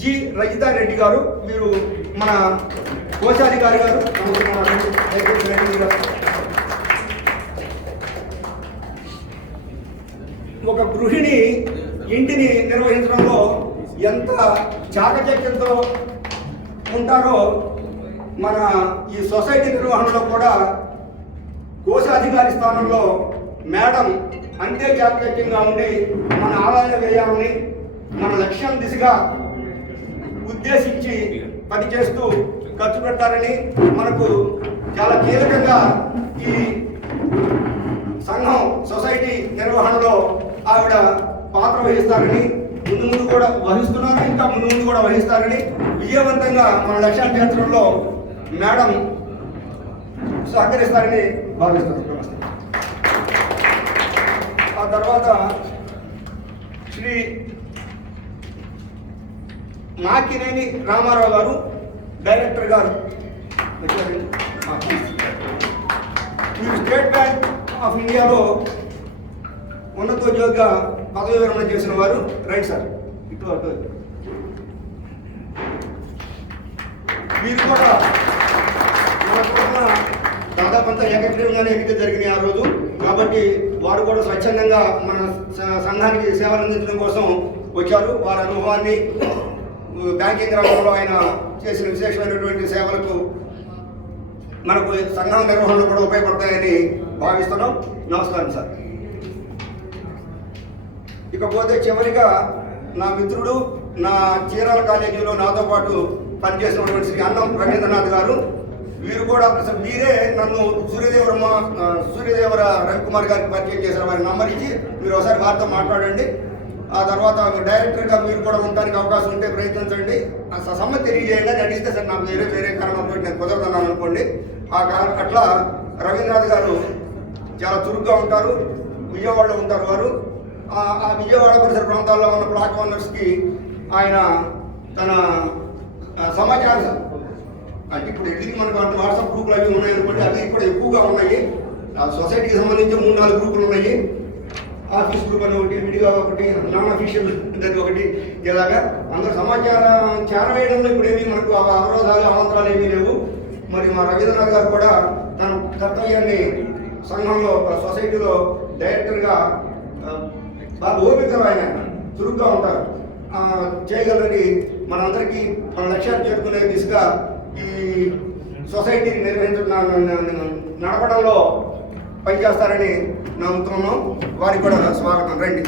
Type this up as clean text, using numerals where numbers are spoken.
G Rajitha Reddy గారు, వీరు మన కోశాధికారి గారు. ఒక గృహిణి ఇంటిని నిర్వహించడంలో ఎంత చాకచక్యంతో ఉంటారో మన ఈ సొసైటీ నిర్వహణలో కూడా కోశాధికారి స్థానంలో మేడం అంతే చాకచక్యంగా ఉండి మన ఆదాయ వ్యయాన్ని మన లక్ష్యం దిశగా ఉద్దేశించి పనిచేస్తూ ఖర్చు పెడతారని, మనకు చాలా కీలకంగా ఈ సంఘం సొసైటీ నిర్వహణలో ఆవిడ పాత్ర వహిస్తారని, ముందు కూడా వహిస్తున్నారు, ఇంకా ముందు కూడా వహిస్తారని, విజయవంతంగా మన లక్ష్యాన్ని చేర్చడంలో మేడం సహకరిస్తారని భావిస్తారు. నమస్తే. ఆ తర్వాత శ్రీ మాకినేని రామారావు గారు, డైరెక్టర్ గారు. వీరు స్టేట్ బ్యాంక్ ఆఫ్ ఇండియాలో ఉన్నతోద్యోగిగా పదవి విరమణ చేసిన వారు. రైట్ సార్, ఇటు అటు. వీరు కూడా దాదాపు అంతా ఏకగ్రీవంగానే ఎన్నిక జరిగినాయి ఆ రోజు. కాబట్టి వారు కూడా స్వచ్ఛందంగా మన సంఘానికి సేవలు అందించడం కోసం వచ్చారు. వారి అనుభవాన్ని, బ్యాంకింగ్ రంగంలో ఆయన చేసిన విశేషమైనటువంటి సేవలకు మనకు సంఘం నిర్వహణలో కూడా ఉపయోగపడతాయని భావిస్తున్నాం. నమస్కారం సార్. ఇకపోతే చివరిగా నా మిత్రుడు, నా చీరాల కాలేజీలో నాతో పాటు పనిచేసినటువంటి శ్రీ అన్నం రవీంద్రనాథ్ గారు. వీరు కూడా వీరే నన్ను సూర్యదేవర రవికుమార్ గారికి పరిచయం చేశారు. వారి నంబర్ ఇచ్చి మీరు ఒకసారి వారితో మాట్లాడండి. ఆ తర్వాత డైరెక్టర్గా మీరు కూడా ఉండడానికి అవకాశం ఉంటే ప్రయత్నించండి. సమ్మతి తెలియజేయండి. అది అడిగితే సార్ నాకు వేరే కారణంతో నేను కుదరదన్నాను అనుకోండి. అట్లా రవీంద్రనాథ్ గారు చాలా చురుగ్గా ఉంటారు. విజయవాడలో ఉంటారు వారు. ఆ విజయవాడ పరిసర ప్రాంతాల్లో ఉన్న ప్లాట్ ఓనర్స్కి ఆయన తన సమాచారం, అంటే ఇప్పుడు ఎదిగి మనకు అంటే వాట్సాప్ గ్రూపులు అవి ఉన్నాయనుకోండి, అవి కూడా ఎక్కువగా ఉన్నాయి. ఆ సొసైటీకి సంబంధించి 3-4 గ్రూపులు ఉన్నాయి. ఆఫీస్ గ్రూప్ అని ఒకటి, విడిగా ఒకటి, నాన్ అఫీషియల్ దగ్గర ఒకటి, ఇలాగా అందరూ సమాచారం చేరవేయడంలో ఇప్పుడు ఏమీ మనకు అవరోధాలు అవంతరాలు ఏమీ లేవు. మరి మా రవీంద్రనాథ్ గారు కూడా తన కర్తవ్యాన్ని సంఘంలో సొసైటీలో డైరెక్టర్గా బాగా ఓపికగా ఆయన చురుగ్గా ఉంటారు, చేయగలరని మనందరికీ మన లక్ష్యాన్ని చేరుకునే దిశగా ఈ సొసైటీని నడపడంలో పనిచేస్తారని నమ్ముతున్నాం. వారికి కూడా స్వాగతం. రండి.